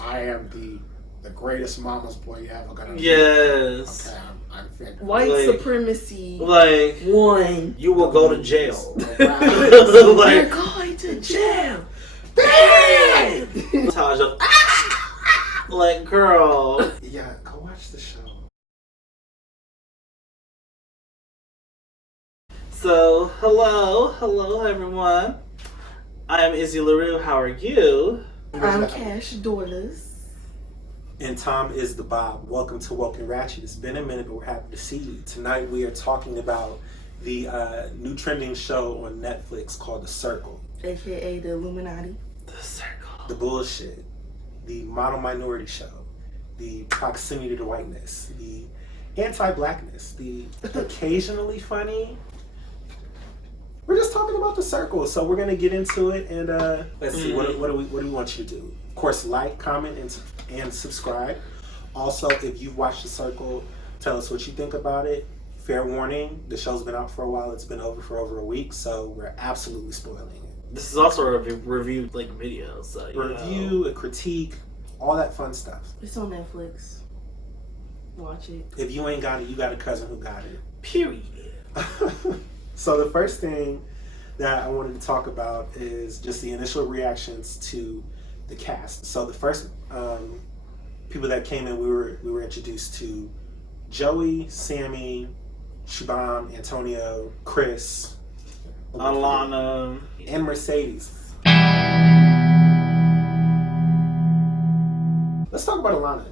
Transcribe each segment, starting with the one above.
I am the greatest mama's boy you're ever gonna meet. Yes. Okay, I'm fit. White supremacy. Like, one. you will go to jail. We're going to jail. Tasha, like, girl. Yeah, go watch the show. So, hello everyone. I am Izzy LaRue. How are you? I'm Cash Doyless. And Tom is the Bob. Welcome to wokeANDratchet. It's been a minute, but we're happy to see you. Tonight we are talking about the new trending show on Netflix called The Circle. AKA the Illuminati. The Circle. The bullshit. The model minority show. The proximity to whiteness. The anti-blackness. The occasionally funny. We're just talking about The Circle, so we're gonna get into it and let's see. What do we want you to do? Of course, like, comment, and subscribe. Also, if you've watched The Circle, tell us what you think about it. Fair warning: the show's been out for a while. It's been over for over a week, so we're absolutely spoiling it. This is also a review video, so a critique, all that fun stuff. It's on Netflix. Watch it. If you ain't got it, you got a cousin who got it. Period. So the first thing that I wanted to talk about is just the initial reactions to the cast. So the first people that came in, we were introduced to Joey, Sammy, Shubham, Antonio, Chris, Alana, and Mercedes. Let's talk about Alana.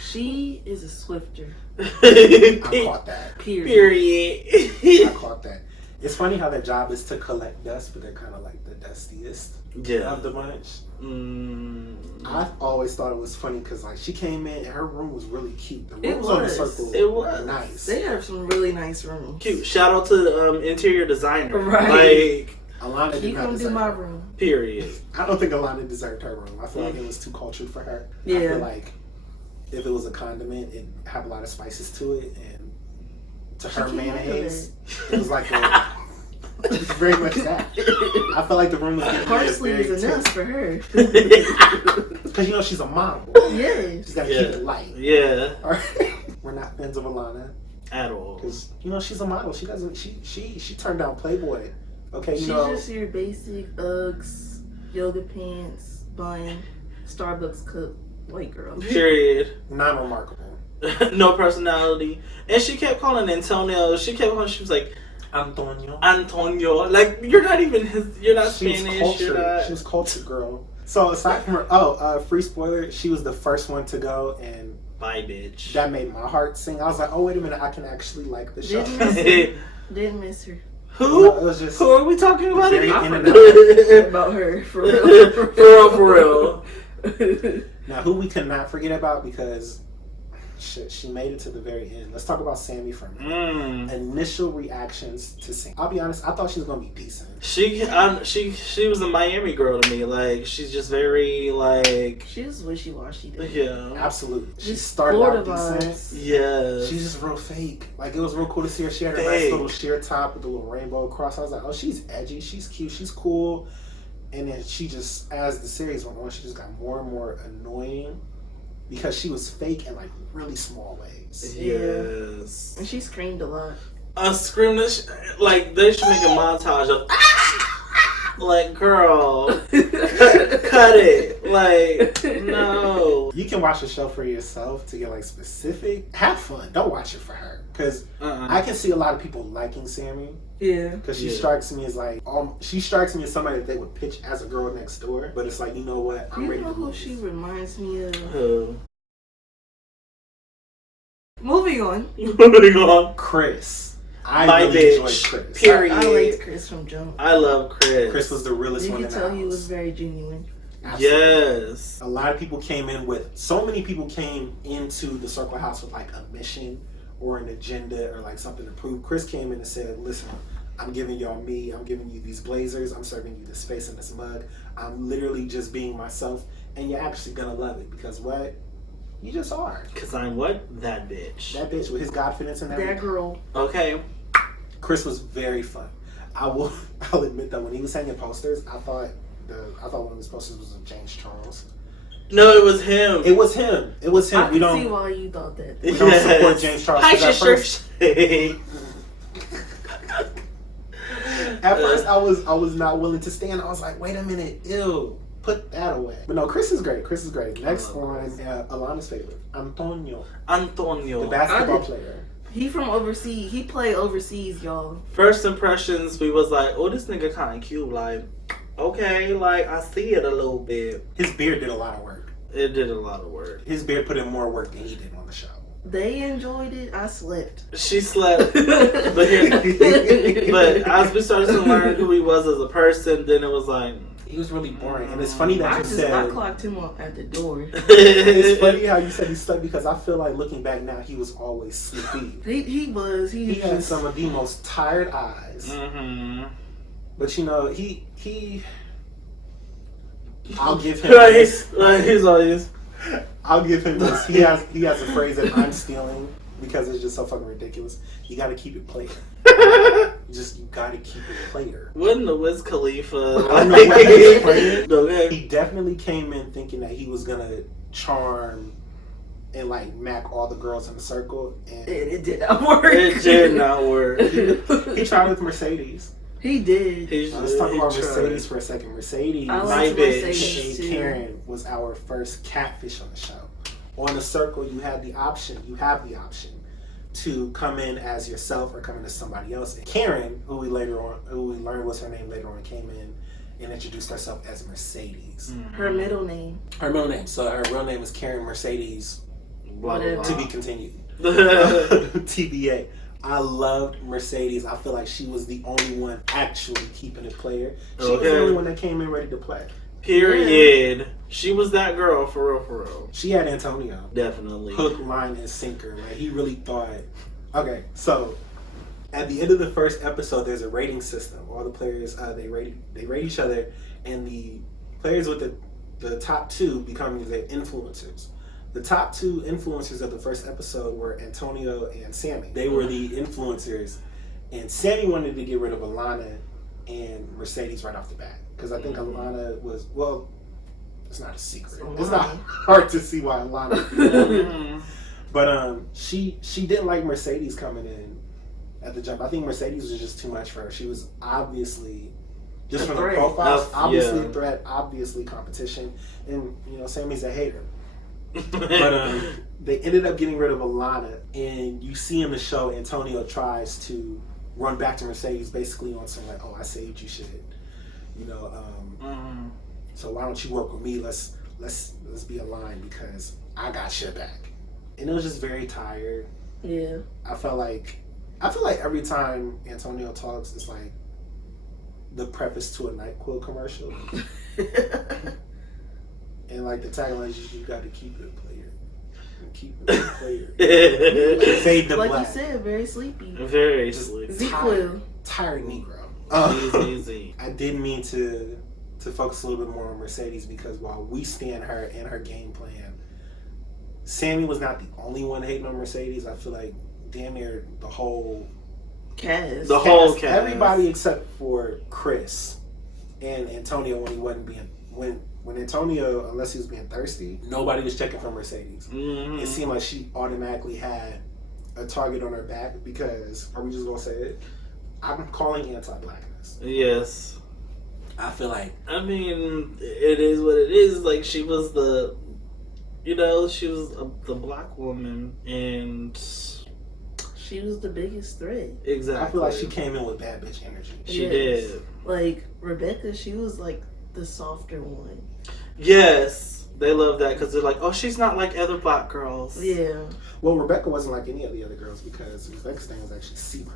She is a Swifter. I caught that. Period. I caught that. It's funny how their job is to collect dust, but they're kind of like the dustiest of the bunch. I always thought it was funny because like she came in and her room was really cute. The rooms on The Circle were nice. They have some really nice rooms. Cute. Shout out to the interior designer. Right. Like, Alana did not deserve my room. Period. I don't think Alana deserved her room. I feel like it was too cultured for her. Yeah. I feel like if it was a condiment, it'd have a lot of spices to it, and to her mayonnaise, it was like it's very much that. I felt like the room was getting parsley is enough for her. Because you know she's a model. Yeah. She's got to keep it light. Yeah. All right. We're not fans of Alana At all. because you know she's a model. She doesn't. She turned down Playboy. Okay, She's just your basic Uggs, yoga pants, bun, Starbucks cup white girl. Period. Non-remarkable. No personality. And she kept calling Antonio. She was like, Antonio. Like, you're not even you're not Spanish. You're not. She was cultured, girl. So aside from her, free spoiler, she was the first one to go, and bye, bitch. that made my heart sing. I was like, oh wait a minute, I can actually like the show. Didn't miss her. Who? No, it was just who are we talking about? About her, for real. For real. Now, who we cannot forget about because she made it to the very end. Let's talk about Sammy for a minute. Initial reactions to Sammy. I'll be honest, I thought she was gonna be decent. She was a Miami girl to me. Like, she's just very like. She's wishy-washy. Yeah. Absolutely. She Just started Florida out decent. vibes. Yeah. She's just real fake. Like, it was real cool to see her. She had her nice little sheer top with the little rainbow across. I was like, oh, she's edgy. She's cute. She's cool. And then she just, as the series went on, she just got more and more annoying because she was fake in like really small ways. Yes. And she screamed a lot. Scream this, like, they should make a montage of, like, girl, cut it. Like, no. You can watch the show for yourself to get like specific. Have fun. Don't watch it for her. Because I can see a lot of people liking Sammy. Yeah. Because she strikes me as like, she strikes me as somebody that they would pitch as a girl next door. But it's like, you know what? I'm ready to You know who move. she reminds me of? Who? Moving on. Moving on. Chris. My I really bitch. enjoyed Chris. Period. I liked Chris from Jump. I love Chris. Chris was the realest You one can in the tell house. he was very genuine. Absolutely. Yes. A lot of people came in with, so many people came into the Circle House with like a mission or an agenda or like something to prove. Chris came in and said, listen, I'm giving y'all me, I'm giving you these blazers, I'm serving you this face and this mug. I'm literally just being myself, and you're actually gonna love it because what? You just are. Because I'm what? That bitch. That bitch with his confidence and everything. That girl. Okay. Chris was very fun. I'll admit that when he was hanging posters, I thought I thought one of his posters was of James Charles. No, it was him. It was him. It was him. I can see why you thought that. We don't support James Charles. Hi, 'cause at first, at first, I was not willing to stand. I was like, wait a minute, ew, put that away. But no, Chris is great. Chris is great. Next one, Alana's favorite, Antonio, the basketball player. He from overseas. He play overseas, y'all. First impressions, we was like, oh, this nigga kind of cute. Like, okay, like I see it a little bit. His beard did a lot of work. It did a lot of work. His beard put in more work than he did on the show. They enjoyed it. I slept. She slept, but as we started to learn who he was as a person, then it was like he was really boring. And it's funny that I clocked him up at the door. It's funny how you said he slept because I feel like looking back now, he was always sleepy. He was. He had just, some of the most tired eyes. Mm-hmm. But you know, he I'll give him he's always. I'll give him this. He has a phrase that I'm stealing because it's just so fucking ridiculous. You gotta keep it player. You gotta keep it player. Wasn't the Wiz Khalifa? I know what he was playing. Okay. He definitely came in thinking that he was gonna charm and like mac all the girls in the circle, and it did not work. It did not work. He tried with Mercedes. He did. Let's talk about Mercedes for a second. Mercedes, I my like Mercedes bitch. too. Karen was our first catfish on the show. On the circle, you have the option to come in as yourself or come in as somebody else. And Karen, who we learned was her name later on, came in and introduced herself as Mercedes. Her middle name. So her real name is Karen Mercedes. Whatever. To be continued. TBA. I loved Mercedes. I feel like she was the only one actually keeping it player. She was the only one that came in ready to play. Period. Yeah. She was that girl for real. She had Antonio. Definitely. Hook, line, and sinker. Like he really thought. Okay, so at the end of the first episode, there's a rating system. All the players they rate each other, and the players with the top two becoming the influencers. The top two influencers of the first episode were Antonio and Sammy. They were the influencers, and Sammy wanted to get rid of Alana and Mercedes right off the bat because I think Alana was it's not a secret. It's not hard to see why Alana. But she didn't like Mercedes coming in at the jump. I think Mercedes was just too much for her. She was obviously just from the profiles, obviously a threat, obviously competition, and Sammy's a hater. But they ended up getting rid of Alana, and you see in the show Antonio tries to run back to Mercedes basically on some like, oh, I saved you shit, so why don't you work with me, let's be aligned because I got shit back. And it was just very tired. Yeah, I feel like every time Antonio talks it's like the preface to a NyQuil commercial. And like the tagline is, you got to keep it player. Keep it player. Fade to like black. you said, very sleepy. Very sleepy. Tired Negro. Easy. I did mean to focus a little bit more on Mercedes because while we stand her and her game plan, Sammy was not the only one hating on Mercedes. I feel like damn near the whole cast. Whole cast. Everybody except for Chris and Antonio when he wasn't being when Antonio, unless he was being thirsty, nobody was checking for Mercedes. Mm-hmm. It seemed like she automatically had a target on her back because, are we just gonna say it? I'm calling anti-blackness. Yes. I feel like. I mean, it is what it is. Like she was the black woman, and she was the biggest threat. Exactly. I feel like she came in with bad bitch energy. She did. Like Rebecca, she was like the softer one. Yes, they love that because they're like, oh, she's not like other black girls. Yeah. Well, Rebecca wasn't like any of the other girls because Rebecca's name was actually Seaburn.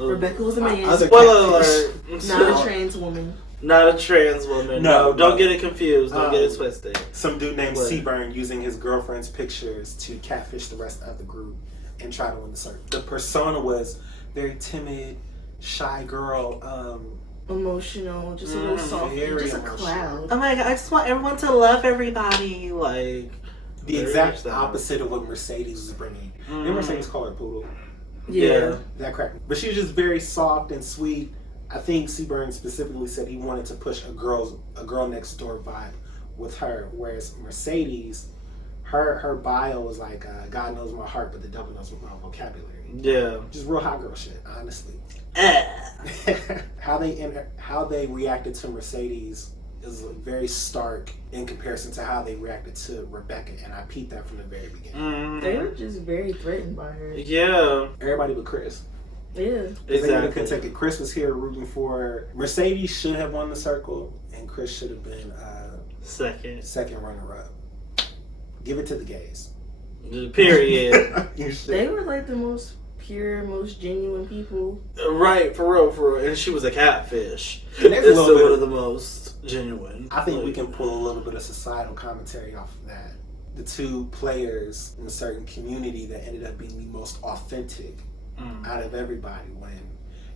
Rebecca was a man. Spoiler alert. Not a trans woman. Not a trans woman. No, don't get it confused. Don't get it twisted. Some dude named Seaburn using his girlfriend's pictures to catfish the rest of the group and try to win the circle. The persona was very timid, shy girl, emotional, just a little soft, just a cloud. Oh my god, I just want everyone to love everybody. Like the exact opposite of what Mercedes was bringing. And Mercedes called her Poodle. Yeah. That cracked me. But she was just very soft and sweet, I think Seaburn specifically said he wanted to push a girl next door vibe with her, whereas Mercedes, her bio was like, God knows my heart, but the devil knows my vocabulary. Yeah. Just real hot girl shit, honestly. How they reacted to Mercedes is very stark in comparison to how they reacted to Rebecca, and I peeped that from the very beginning. They were just very threatened by her. Yeah. Everybody but Chris. Yeah. They couldn't take it. Chris was here rooting for her. Mercedes should have won the circle, and Chris should have been second runner-up. Give it to the gays. Period. They were like the most pure, most genuine people. Right, for real. And she was a catfish. And there's a It's little still bit one of of the most genuine. I think we can pull a little bit of societal commentary off of that. The two players in a certain community that ended up being the most authentic out of everybody. When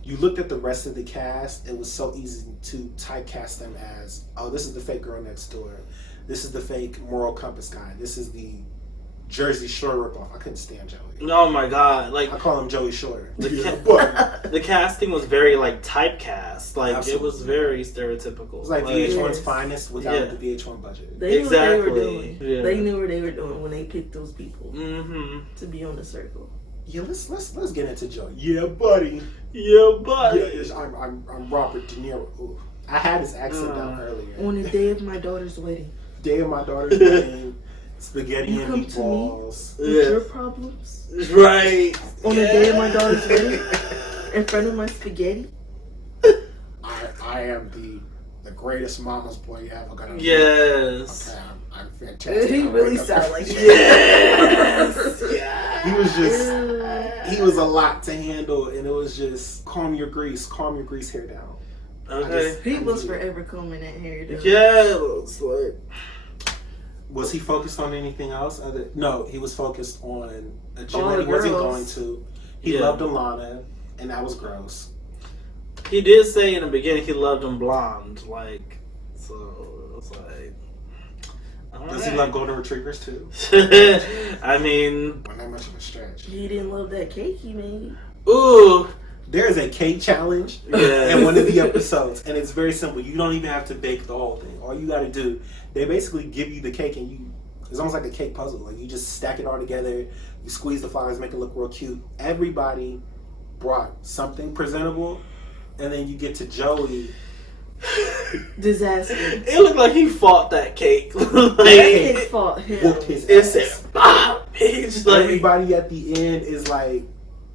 you looked at the rest of the cast, it was so easy to typecast them as, oh, this is the fake girl next door. This is the fake moral compass guy. This is the Jersey Shore ripoff. I couldn't stand Joey. Oh my god! Like I call him Joey Shore. the casting was very like typecast. Like Absolutely. It was very stereotypical. It was like Like, VH1's finest without the VH1 budget. They knew what they were Exactly. doing. Yeah. They knew what they were doing when they picked those people Mm-hmm. to be on the circle. Yeah, let's get into Joey. Yeah, buddy. Yeah, but Yeah, I'm Robert De Niro. Ooh. I had his accent down earlier. On the day of my daughter's wedding, Day of my daughter's wedding, spaghetti You and come to me? meatballs. with Yeah. your problems, right on the day of my daughter's wedding, in front of my spaghetti. I am the greatest mama's boy you ever gonna meet. Yes. Okay, I'm fantastic. He I'm really wake up- sounded like that. Yes. Yeah. He was just, he was a lot to handle, and it was just calm your grease hair down. Okay. He was forever combing that hair down. Yeah. It's like Was he focused on anything else? No, he was focused on a gym All that the he wasn't girls. going to. He Yeah. loved Alana, and that was gross. he did say in the beginning he loved him blonde. Like so. It's like. Does he love golden retrievers too? I mean, Wasn't that much of a stretch. He didn't love that cake he made. ooh. There is a cake challenge Yeah. in one of the episodes, and it's very simple. You don't even have to bake the whole thing. All you got to do, they basically give you the cake, and it's almost like a cake puzzle. Like you just stack it all together, you squeeze the flowers, make it look real cute. Everybody brought something presentable, and then you get to Joey. Disaster. It looked like he fought that cake. That Like, cake fought him. Whooped his it ass. said, "Bob." It's like, Everybody at the end is like,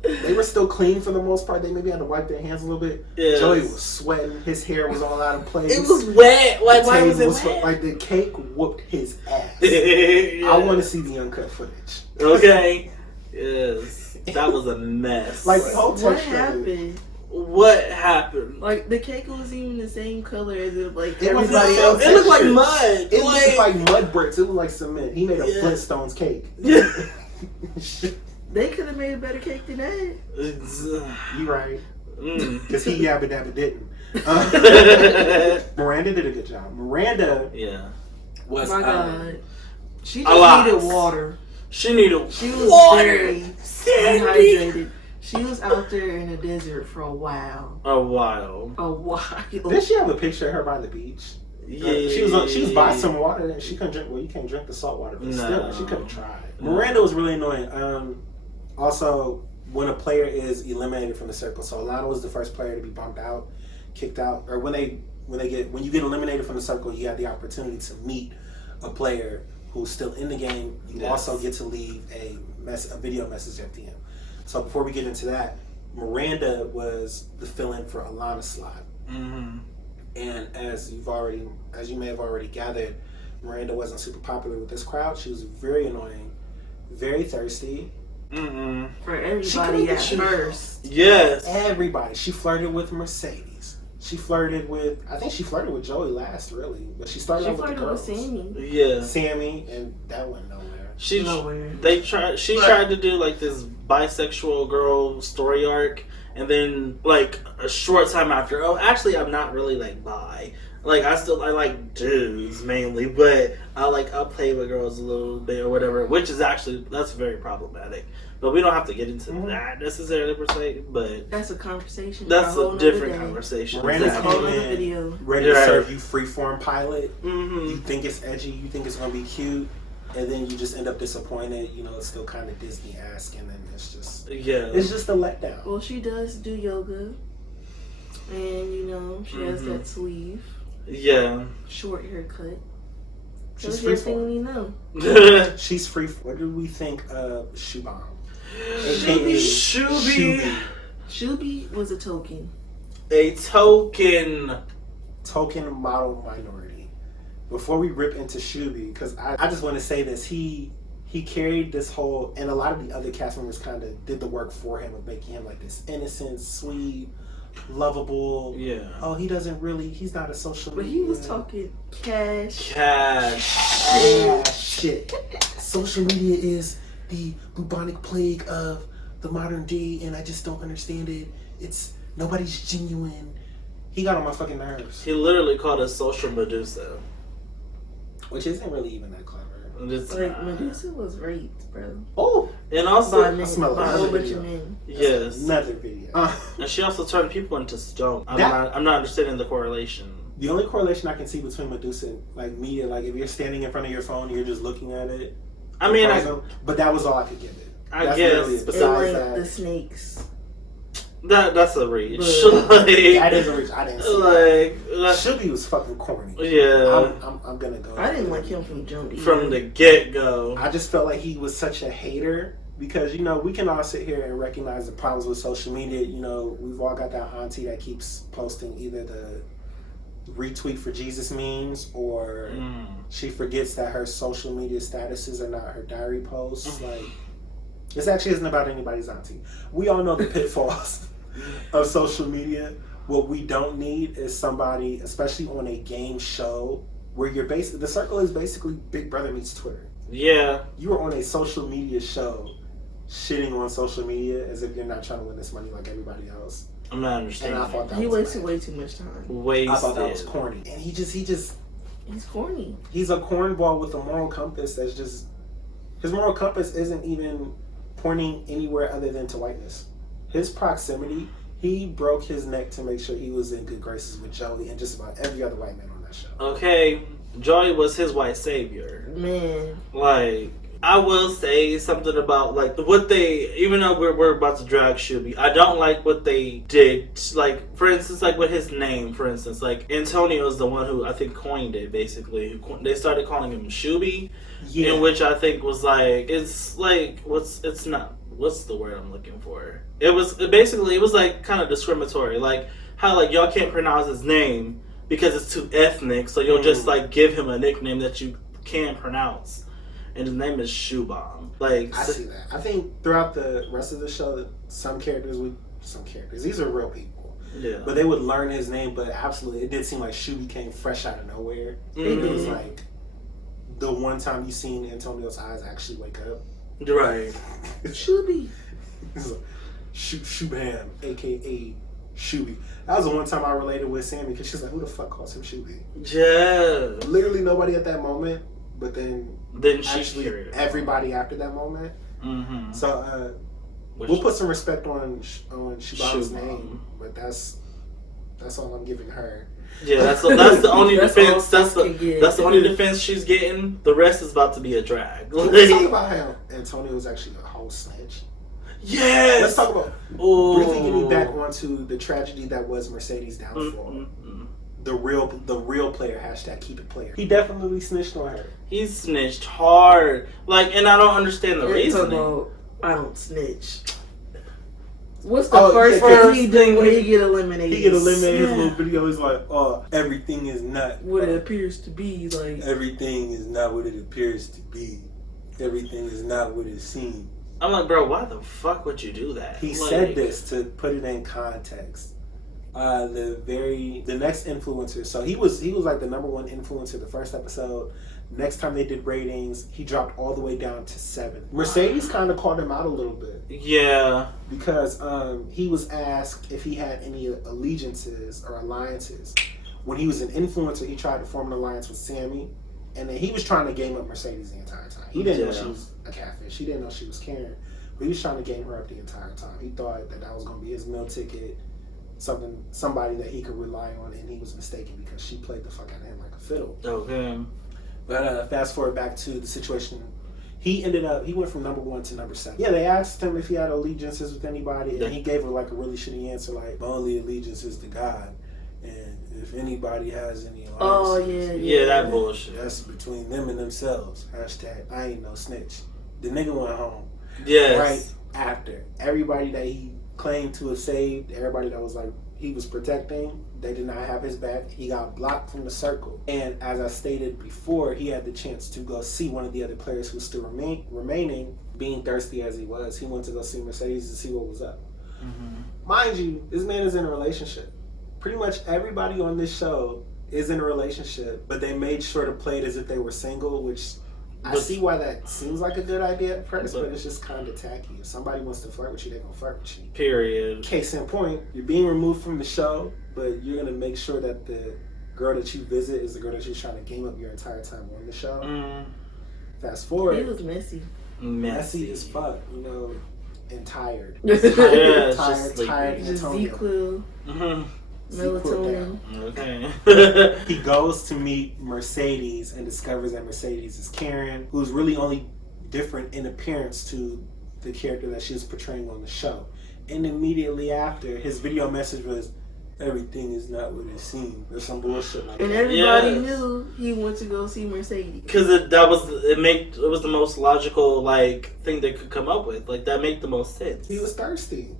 they were still clean for the most part. They maybe had to wipe their hands a little bit. yes. Joey was sweating. His hair was all out of place. It was wet. Like, The why was it table was wet? like the cake whooped his ass. Yeah. I want to see the uncut footage. Okay. Yes. That was a mess. Like the whole What texture. happened? What happened? Like the cake wasn't even the same color as it, like It was everybody not- else. It looked like texture. mud. It looked like mud bricks. It looked like cement. He made a Yeah. Flintstones cake. They could have made a better cake than that. You right. Mm. Because he yabba dabba didn't. Miranda did a good job. Miranda Yeah. was My God, she A just lot. needed water. She needed She was water. very Sandy. dehydrated. She was out there in the desert for a while. A while. A while. Did she have a picture of her by the beach? Yeah. She was by some water and she couldn't drink. Well, you can't drink the salt water, but still, she could have tried. Miranda was really annoying. Also, when a player is eliminated from the circle, so Alana was the first player to be bumped out, kicked out, or when you get eliminated from the circle, you have the opportunity to meet a player who's still in the game. You Yes. also get to leave a video message at the end. So before we get into that, Miranda was the fill-in for Alana's slot. Mm-hmm. And as you may have already gathered, Miranda wasn't super popular with this crowd. She was very annoying, very thirsty. Mm-hmm. For everybody at She- first. Yes. Everybody. She flirted with Mercedes. She flirted with Joey last, really. But she started She out with the flirted with girls. Sammy. Yeah. Sammy, and that went nowhere. She Nowhere. She tried to do like this bisexual girl story arc, and then like a short time after, oh, actually, I'm not really like bi. Like I like dudes mainly, but I play with girls a little bit or whatever, which is actually that's very problematic. But we don't have to get into that necessarily per se. But That's a conversation. that's for a a whole different nother day. conversation. Miranda That's a whole came other in video. ready to Right. serve you freeform pilot. Mm-hmm. You think it's edgy, you think it's gonna be cute, and then you just end up disappointed. You know, it's still kind of Disney-esque, and then it's just a letdown. Well, she does do yoga, and you know she has that sleeve, short haircut. She's That's free everything for. we know. She's free. What do we think of Shubham? Shubi. Shubi was a token. A token. Token model minority. Before we rip into Shubi, because I just want to say this, he carried this whole, and a lot of the other cast members kind of did the work for him of making him like this innocent, sweet, lovable. Yeah. Oh, he's not a social But media. he was talking cash. Shit. Social media is the bubonic plague of the modern day, and I just don't understand it. Nobody's genuine. He got on my fucking nerves. He literally called us social Medusa. Which isn't really even that clever. Like Medusa was raped, bro. Oh! And also, By men, smell by a another whole bunch video. of men. yes. Another video. And she also turned people into stone. I'm not understanding the correlation. The only correlation I can see between Medusa and like media, like if you're standing in front of your phone and you're just looking at it. I mean, but that was all I could give it. I That's guess. literally it. And Besides like that, the snakes. that's a reach. But- that is a reach. I didn't see that. like, Shubi was fucking corny. yeah. I'm gonna go. I didn't like him from jump either. From the get go. I just felt like he was such a hater because, you know, we can all sit here and recognize the problems with social media. You know, we've all got that auntie that keeps posting either the retweet for Jesus memes or she forgets that her social media statuses are not her diary posts. Like, this actually isn't about anybody's auntie. We all know the pitfalls of social media. What we don't need is somebody, especially on a game show, where the circle is basically Big Brother meets Twitter. Yeah. You are on a social media show, shitting on social media as if you're not trying to win this money like everybody else. I'm not understanding. And I thought that He was wasted bad. way too much time. Wasted. I thought that was corny. And He's corny. he's a cornball with a moral compass that's just, his moral compass isn't even pointing anywhere other than to whiteness. His proximity, he broke his neck to make sure he was in good graces with Joey and just about every other white man on that show. Okay, Joey was his white savior. Man. Like, I will say something about, like, what they, even though we're about to drag Shubi, I don't like what they did. Like, for instance, like with his name, for instance, like, Antonio is the one who I think coined it, basically. They started calling him Shubi, in which I think was like, it's like, what's the word I'm looking for? It was like kind of discriminatory. Like, how, like, y'all can't pronounce his name because it's too ethnic, so you'll just, like, give him a nickname that you can pronounce. And his name is Shubham. Like, I see that. I think throughout the rest of the show, some characters, these are real people. Yeah. But they would learn his name, but absolutely, it did seem like Shubi came fresh out of nowhere. It was like the one time you seen Antonio's eyes actually wake up. Right. Shubi. He's like, Shubham, a.k.a. Shubi. That was the one time I related with Sammy, because she's like, who the fuck calls him Shubi? Yeah. Literally nobody at that moment, but then she actually carried it. everybody after that moment. Mm-hmm. So we'll put some respect on Shubham's name, but that's all I'm giving her. Yeah, that's the only That's defense. all That's sis can get. the only defense she's getting. The rest is about to be a drag. Let's talk about how Antonio was actually a whole snitch. Yes. Let's talk about briefly getting back onto the tragedy that was Mercedes' downfall. Mm-hmm. The real player, hashtag keep it player. He definitely snitched on her. He snitched hard. Like, and I don't understand the reasoning. I don't snitch. What's the first thing he do when he get eliminated? He get eliminated. His little video is like, "Oh, everything is not what it appears to be." Like, everything is not what it appears to be. Everything is not what it seems." I'm like, bro, why the fuck would you do that? He said this to put it in context. The next influencer. So he was like the number one influencer the first episode. Next time they did ratings, he dropped all the way down to 7. Mercedes kind of called him out a little bit. Yeah. Because he was asked if he had any allegiances or alliances when he was an influencer, he tried to form an alliance with Sammy, and then he was trying to game up Mercedes the entire time. He didn't know she was a catfish. He didn't know she was Karen, but he was trying to game her up the entire time. He thought that was going to be his meal ticket, somebody that he could rely on, and he was mistaken because she played the fuck out of him like a fiddle. Okay. But fast forward back to the situation. He went from number 1 to number 7. Yeah, they asked him if he had allegiances with anybody, and he gave her like a really shitty answer, like, my only allegiance is to God. And if anybody has any alliances, yeah, that bullshit. That's between them and themselves. Hashtag, I ain't no snitch. The nigga went home. Yes. Right after. Everybody that he claimed to have saved, everybody that was like, he was protecting, they did not have his back. He got blocked from the circle. And as I stated before, he had the chance to go see one of the other players who was still remaining, being thirsty as he was. He went to go see Mercedes to see what was up. Mm-hmm. Mind you, this man is in a relationship. Pretty much everybody on this show is in a relationship, but they made sure to play it as if they were single, which I see why that seems like a good idea at first, but it's just kind of tacky. If somebody wants to flirt with you, they're going to flirt with you. Period. Case in point, you're being removed from the show, but you're going to make sure that the girl that you visit is the girl that you're trying to game up your entire time on the show. Fast forward. He was messy. Messy as fuck, you know, and tired. Tired. Just Z-Quil. Melatonin. Okay. He goes to meet Mercedes and discovers that Mercedes is Karen, who's really only different in appearance to the character that she's portraying on the show. And immediately after, his video message was, everything is not what it seems, or some bullshit like that. And everybody knew he went to go see Mercedes. Because it was the most logical thing they could come up with. Like, that made the most sense. He was thirsty.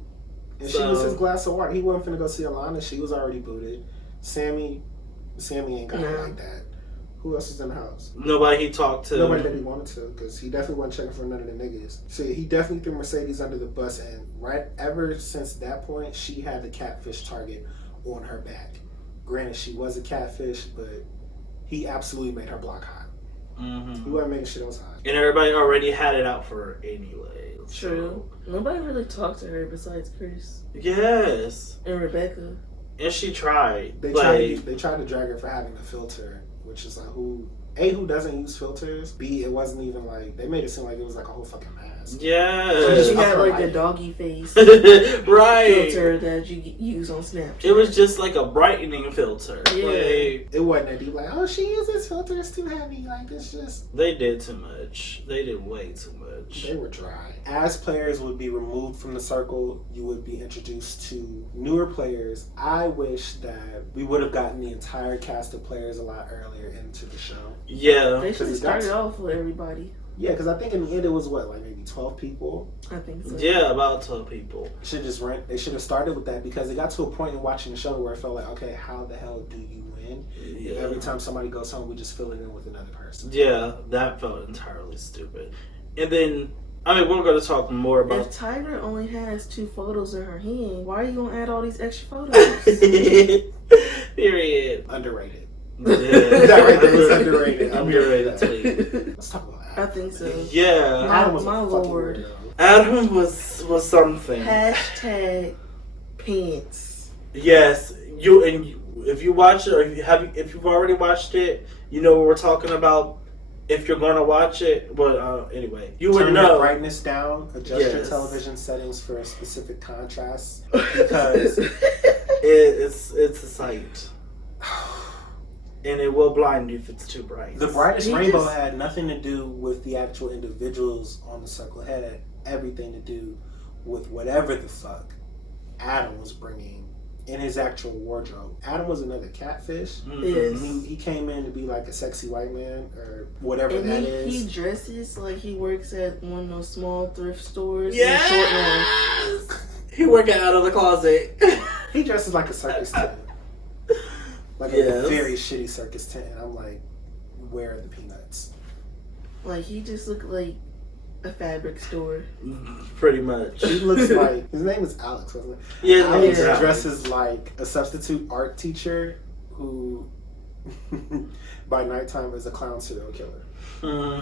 And she was his glass of water. He wasn't finna go see Alana. She was already booted. Sammy ain't got it like that. Who else is in the house? Nobody he talked to. Nobody that he wanted to, because he definitely wasn't checking for none of the niggas. So he definitely threw Mercedes under the bus, and ever since that point, she had the catfish target on her back. Granted, she was a catfish, but he absolutely made her block hot. Mm-hmm. He wasn't making shit else hot. And everybody already had it out for her anyway. True. Nobody really talked to her besides Chris. Yes. And Rebecca. And she tried. They tried to drag her for having a filter, which is like who doesn't use filters? B, it wasn't even they made it seem like it was like a whole fucking mask. Yeah. She had the doggy face right. filter that you use on Snapchat. It was just like a brightening filter. Yeah. It wasn't that deep. She uses filters too heavy. It's just... They did too much. They did way too much. They were dry. As players would be removed from the circle, you would be introduced to newer players. I wish that we would have gotten the entire cast of players a lot earlier into the show. Yeah. They should have started off with everybody. Yeah, because I think in the end it was maybe 12 people? I think so. Yeah, about 12 people. They should have started with that, because it got to a point in watching the show where it felt like, okay, how the hell do you win? Yeah. If every time somebody goes home, we just fill it in with another person. Yeah, that felt entirely stupid. And then, we're going to talk more about... If Tiger only has 2 photos in her hand, why are you going to add all these extra photos? Period. Underrated. Yeah. That right there is underrated. Underrated tweet. Let's talk about Adam. I think so. Yeah. Adam was my lord. Adam was something. Hashtag pants. Yes. If you watch it, or if you've already watched it, you know what we're talking about. If you're gonna watch it, but anyway, you would know. Turn brightness down. Adjust your television settings for a specific contrast, because it's a sight, and it will blind you if it's too bright. The brightest rainbow had nothing to do with the actual individuals on the circle. It had everything to do with whatever the fuck Adam was bringing in his actual wardrobe. Adam was another catfish. Yes. He came in to be like a sexy white man or whatever and that is. He dresses like he works at one of those small thrift stores. Yes! He working out of the closet. He dresses like a circus tent. Like a very shitty circus tent. And I'm like, where are the peanuts? Like, he just looked like a fabric store. Pretty much. He looks like, his name is Alex, wasn't it? Yeah, Alex dresses like a substitute art teacher who by nighttime is a clown serial killer.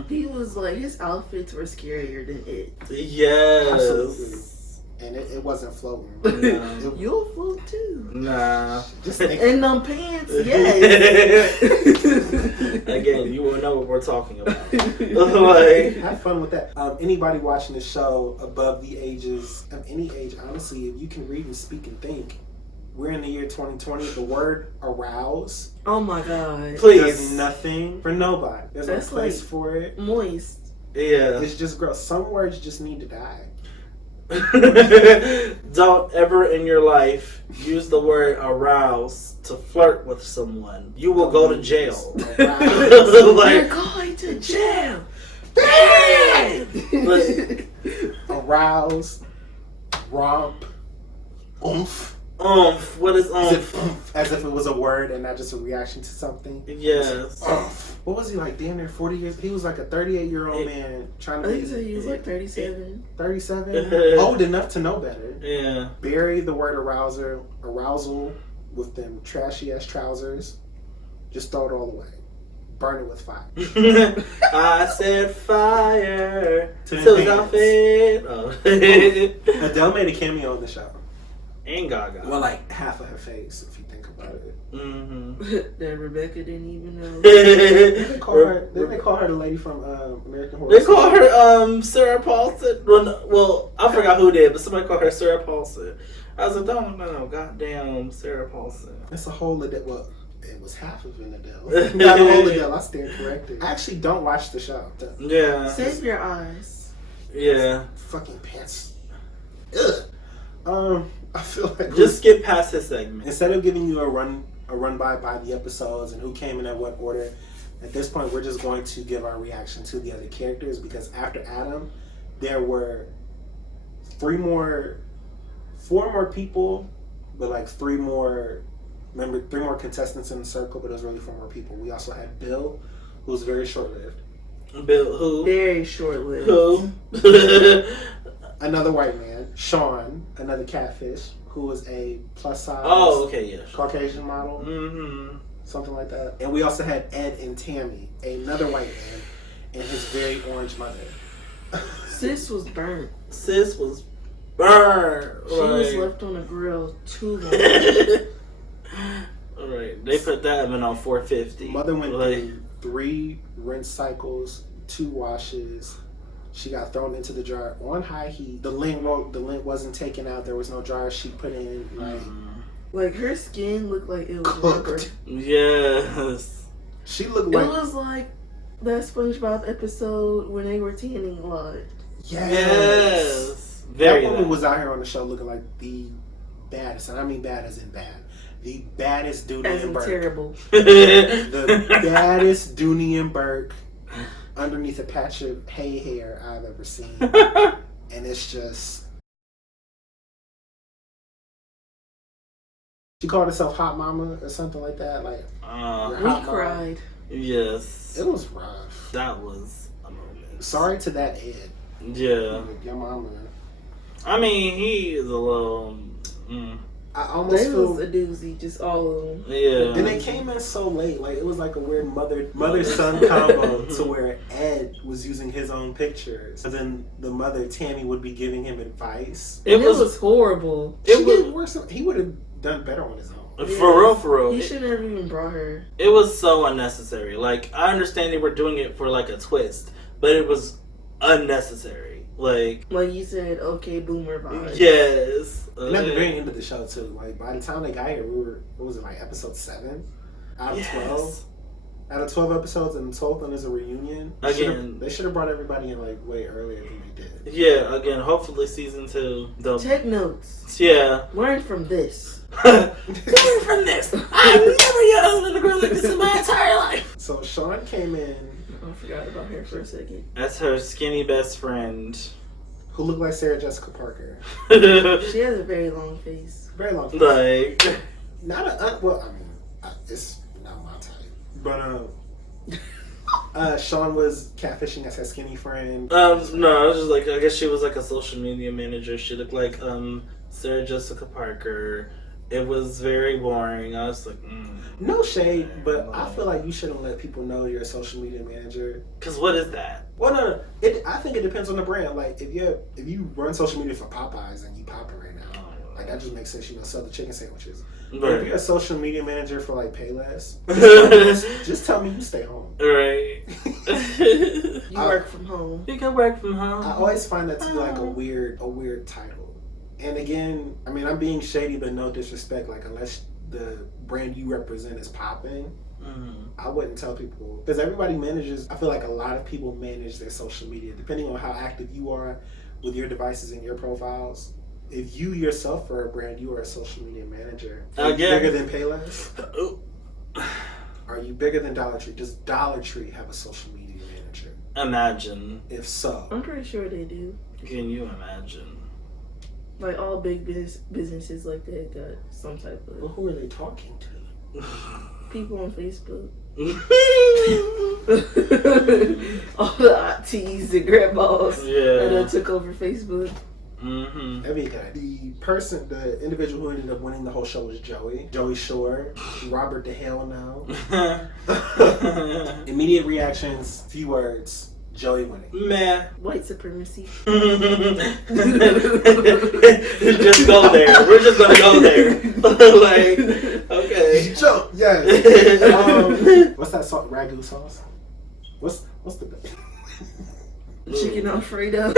He was like, his outfits were scarier than it. Yes. Absolutely. and it wasn't floating. No. You'll float too. Nah. Just think. In them pants, yes. Again, you will know what we're talking about. Like, have fun with that. Anybody watching the show above the ages of any age, honestly, if you can read and speak and think, we're in the year 2020. The word arouse Oh my god. please. does nothing for nobody. There's no That's place like- for it. Moist. Yeah. It's just gross. Some words just need to die. Don't ever in your life use the word arouse to flirt with someone. You will go to jail. Arouse. We're Like, going to jail. like, Arouse, romp, oomph. what is As if it was a word and not just a reaction to something. Yes. What was he like? Damn near 40 years. He was like a 38-year-old man trying to I be. think so. He was like 37. 37. Old enough to know better. Yeah. Bury the word arousal with them trashy ass trousers. Just throw it all away. Burn it with fire. I said fire To to the the pants. fed. Oh. Adele made a cameo on the show. And Gaga. Well, like half of her face, if you think about it. Mm-hmm. That Rebecca didn't even know. Didn't they call her the lady from American Horror They call her Sarah Paulson. Well, I forgot who did, but somebody called her Sarah Paulson. I was like, no, goddamn Sarah Paulson. It's a whole Adele. Well, it was half of an Adele. Not a whole Adele. I stand corrected. I actually don't watch the show. Yeah. Save your eyes. Yeah. Fucking pants. Ugh. I feel like Just skip past his segment. instead of giving you a run by the episodes and who came in at what order, at this point we're just going to give our reaction to the other characters, because after Adam there were four more people, but like three more contestants in the circle, but it was really four more people. We also had Bill, who was very short-lived. Bill, who? Very short-lived. Who? Another white man, Sean, another catfish, who was a plus-size Oh, okay, yeah. Caucasian model. Mm-hmm. Something like that. And we also had Ed and Tammy, another white man, and his very orange mother. Sis was burnt. Sis was burned. She was left on the grill too long. Alright, they put that in on 450. Mother went Like, through 3 rinse cycles, 2 washes. She got thrown into the jar on high heat. The lint wasn't taken out. There was no dryer sheet put in. Like, her skin looked like it was rubber. Cooked. yes. She looked It like was like that SpongeBob episode when they were tanning a lot. Yes. That Very woman nice. was out here on the show looking like the baddest, and I mean bad as in bad. The baddest Dooney As and in Burke. terrible. The baddest Dooney and Burke underneath a patch of hay hair I've ever seen. And it's just... She called herself Hot Mama or something like that. Like, Uh, We cried. yes. it was rough. That was a moment. Sorry to that Ed. Yeah. Your mama. I mean, he is a little. I almost They feel... was a doozy, just all of them. Yeah. And they came in so late, like it was like a weird mother-son combo to where Ed was using his own pictures, and then the mother Tammy would be giving him advice. It And was horrible. It was Didn't work. He would have done better on his own. for real. He should have even brought her. It was so unnecessary. Like, I understand they were doing it for like a twist, but it was unnecessary. Like you said, okay, boomer vibes. yes. And at the very end of the show too, like by the time they got here, we were, what was it, like episode 7 out of 12? Out of 12 episodes, and the 12th one is a reunion. They should have brought everybody in like way earlier than they did. Yeah, again, hopefully season 2. Take notes. Yeah. Learn from this. Learn from this. I've never yelled at a girl like this in my entire life. So Sean came in, I forgot about her for a second. That's her skinny best friend. who looked like Sarah Jessica Parker. She has a very long face. Very long. Like, Not a well, I mean, it's not my type. But Sean was catfishing as her skinny friend. no, I was just like, I guess she was like a social media manager. She looked like Sarah Jessica Parker. It was very boring. I was like, No shade, but I feel like you shouldn't let people know you're a social media manager. Cause what is that? Well, no. I think it depends on the brand. Like if you run social media for Popeyes and you popping right now, like that just makes sense. Sell the chicken sandwiches. But if you're a social media manager for like Payless, just tell me you stay home. Right. You work from home. You can work from home. I always find that to be like a weird title. And again, I mean, I'm being shady, but no disrespect. Like unless the brand you represent is popping. I wouldn't tell people because everybody manages. I feel like a lot of people manage their social media depending on how active you are with your devices and your profiles. If you yourself are a brand, you are a social media manager. Are you bigger than Payless? Are you bigger than Dollar Tree? Does Dollar Tree have a social media manager? Imagine. If so, I'm pretty sure they do. Can you imagine? Like all big businesses like that got some type of. Well, who are they talking to? People on Facebook. All the aunties and grandmas that took over Facebook. That'd be good. The individual who ended up winning the whole show was Joey Shore. Robert the hell no. Immediate reactions, few words. Joey winning. Meh. White supremacy. Just go there. We're just gonna go there. Like, okay. Joe, yes. What's that sauce? Ragu sauce? What's the Chicken Alfredo.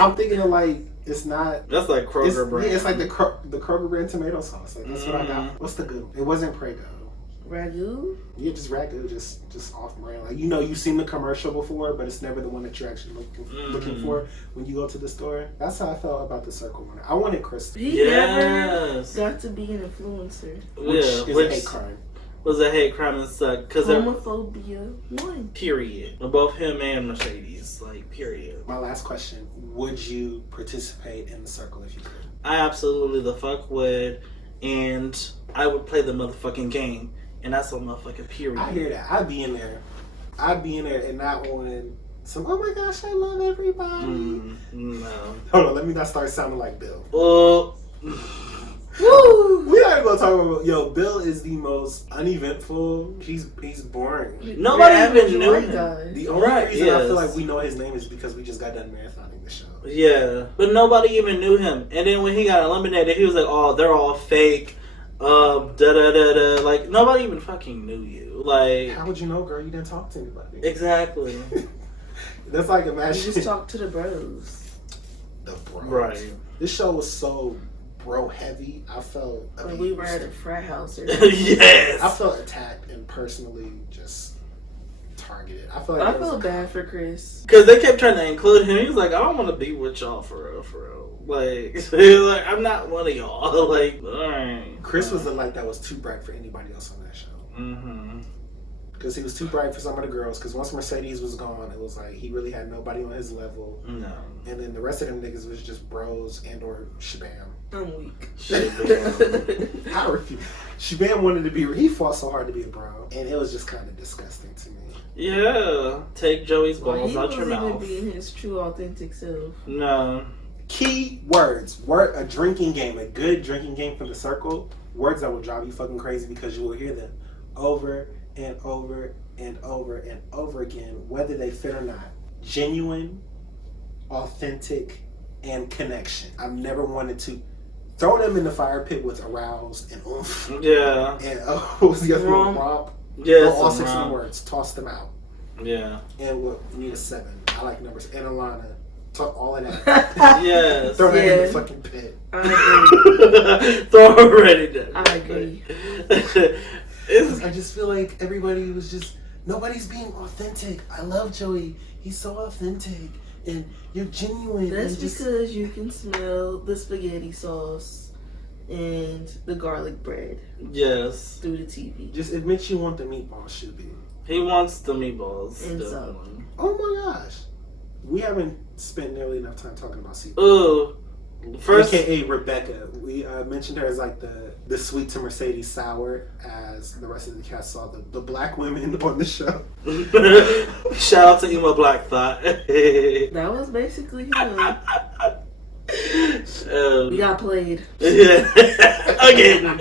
I'm thinking of like it's not. That's like Kroger brand. Yeah, it's like the Kroger brand tomato sauce. Like that's what I got. What's the good? It wasn't Prego. Ragu? Yeah, just Ragu, just off brand. Like you've seen the commercial before, but it's never the one that you're actually looking for when you go to the store. That's how I felt about the Circle one. I wanted Chris. He never got to be an influencer. Which is a hate crime. Was a hate crime and suck because homophobia won. Period. Both him and Mercedes. Like period. My last question: would you participate in the Circle if you could? I absolutely the fuck would, and I would play the motherfucking game. And that's a motherfucking period. I hear that. I'd be in there and not on some, oh my gosh, I love everybody. No. Hold on, let me not start sounding like Bill. Woo! We're not even gonna talk about Bill is the most uneventful. He's boring. Nobody even knew him. The only reason I feel like we know his name is because we just got done marathoning the show. Yeah. But nobody even knew him. And then when he got eliminated, he was like, oh, they're all fake. Like nobody even fucking knew you. Like, how would you know, girl? You didn't talk to anybody. Exactly. That's like imagine. You just talk to the bros. The bros. Right. This show was so bro heavy. I felt like we were at a frat house. Or yes. I felt attacked and personally just targeted. I feel like I felt bad for Chris because they kept trying to include him. He was like, I don't want to be with y'all for real. Like, like I'm not one of y'all. Like, alright. Chris was the light that was too bright for anybody else on that show. Because he was too bright for some of the girls. Because once Mercedes was gone, it was like he really had nobody on his level. No. And then the rest of them niggas was just bros and or Shabam. I'm weak. Shabam. I refuse. Shabam wanted to be. He fought so hard to be a bro, and it was just kind of disgusting to me. Yeah. Take Joey's balls out your mouth. He wasn't even being his true, authentic self. No. Key words. A drinking game. A good drinking game from the Circle. Words that will drive you fucking crazy because you will hear them over and over and over and over again, whether they fit or not. Genuine, authentic, and connection. I've never wanted to throw them in the fire pit with aroused and oomph. Yeah. And what was the other one? Romp. Yeah. All 6 of the words. Toss them out. Yeah. And we need a 7. I like numbers. And Alana. Talk all of that. Yes. Throw that in the fucking pit. I agree. Throw already done. I agree. I just feel like everybody was just, nobody's being authentic. I love Joey. He's so authentic. And you're genuine. That's because you can smell the spaghetti sauce and the garlic bread. Yes. Through the TV. Just admit you want the meatballs, Shuby. He wants the meatballs. And definitely. Oh my gosh. We haven't spent nearly enough time talking about seafood. Ooh. First, AKA Rebecca. We mentioned her as like the sweet to Mercedes sour, as the rest of the cast saw the black women on the show. Shout out to Emo Black Thought. That was basically him. We got played. Yeah. Again.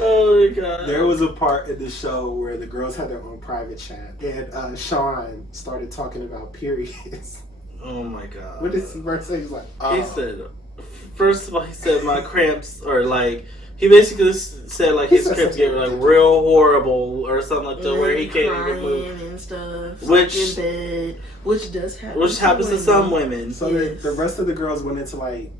Oh my god. There was a part in the show where the girls had their own private chat, and Sean started talking about periods. Oh my god. What did he first say? He's like, oh. He said, first of all, he said my cramps are like, he basically said like his cramps get like real horrible or something like that, where he can't even move and stuff, which in bed, which does happen, which happens to some women. So the rest of the girls went into like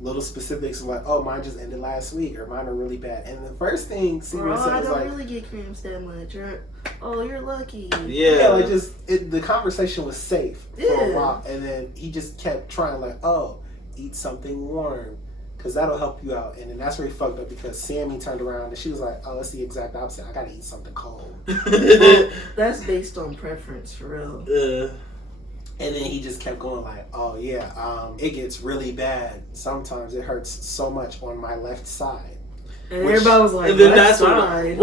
little specifics, like, oh, mine just ended last week, or mine are really bad. And the first thing Seaburn said I was don't like, really get cramps that much. Or, oh, you're lucky. Yeah, like the conversation was safe for a while, and then he just kept trying, like, oh, eat something warm, because that'll help you out. And then that's where he fucked up, because Sammy turned around and she was like, oh, it's the exact opposite. I gotta eat something cold. Well, that's based on preference, for real. And then he just kept going like, oh yeah, it gets really bad. Sometimes it hurts so much on my left side. And everybody was like, and then left that's side.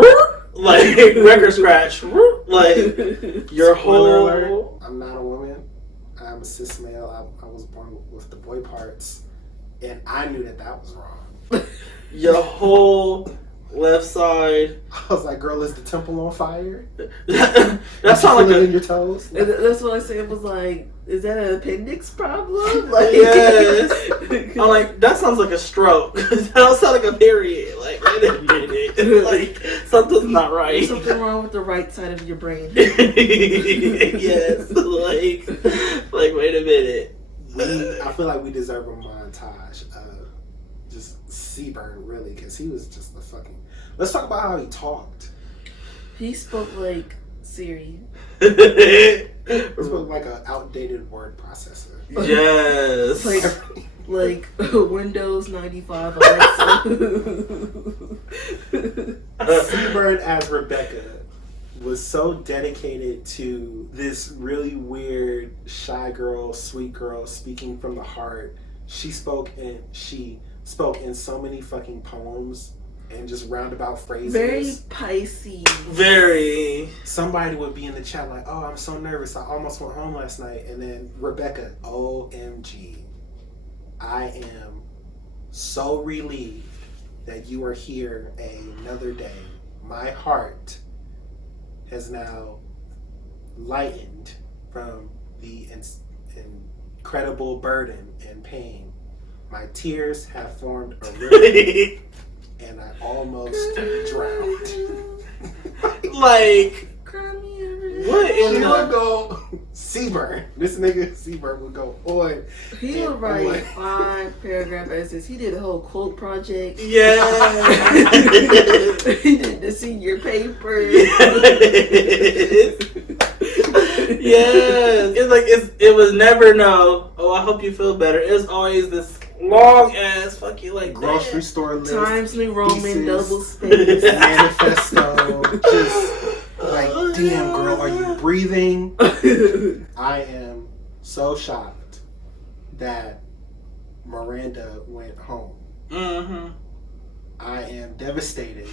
like record scratch, like your whole. Alert, I'm not a woman. I'm a cis male. I was born with the boy parts, and I knew that was wrong. Your whole left side. I was like, girl, is the temple on fire? That sounds like in your toes. And that's what I said. It was like, is that an appendix problem? Like, yes. I'm like, that sounds like a stroke. That don't sound like a period. Like, wait a minute. Like, something's not right. There's something wrong with the right side of your brain. Yes. Like, wait a minute. I feel like we deserve a montage of just Seaburn, really, because he was just a fucking. Let's talk about how he talked. He spoke like Siri. He spoke like an outdated word processor. Yes. Like Windows 95 Alexa. Seaburn as Rebecca was so dedicated to this really weird, shy girl, sweet girl, speaking from the heart. She spoke in so many fucking poems and just roundabout phrases. Very Pisces. Very. Somebody would be in the chat like, oh, I'm so nervous. I almost went home last night. And then Rebecca, OMG. I am so relieved that you are here another day. My heart has now lightened from the incredible burden and pain. My tears have formed a river, and I almost drowned. Like, what in She the... would go, Seaburn. This nigga Seaburn would go on. He would write 5 paragraph essays. He did a whole quote project. Yeah. He did the senior paper. Yes. It's like it was never no. Oh, I hope you feel better. It's always this long ass fucking like grocery store list, Times New Roman pieces, double space manifesto. Just like, damn girl, are you breathing? I am so shocked that Miranda went home. Mm-hmm. I am devastated.